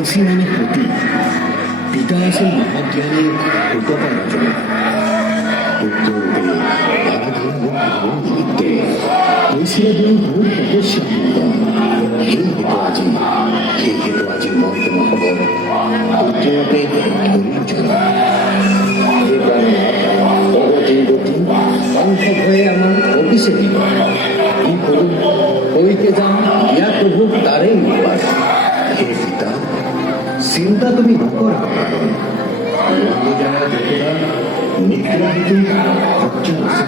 तुलसी माने पति, पिता से महाज्ञानी उपाय रचना पुत्र के आराधन भगवान दिखते ऐसे दिन भूल तपस्या हे हितवाजी मोहित महबूब पुत्र पे धरी चला ये कारणে ভগবতী গতি সংখ্যক হয়ে আমার অফিসে দিল এই করুন কইতে যান ইয়া প্রভু তারেই উপায় হে পিতা চিন্তা তুমি নকরা কারণ অন্য জায়গায় দেখে না নিগ্রহিত খরচা আছে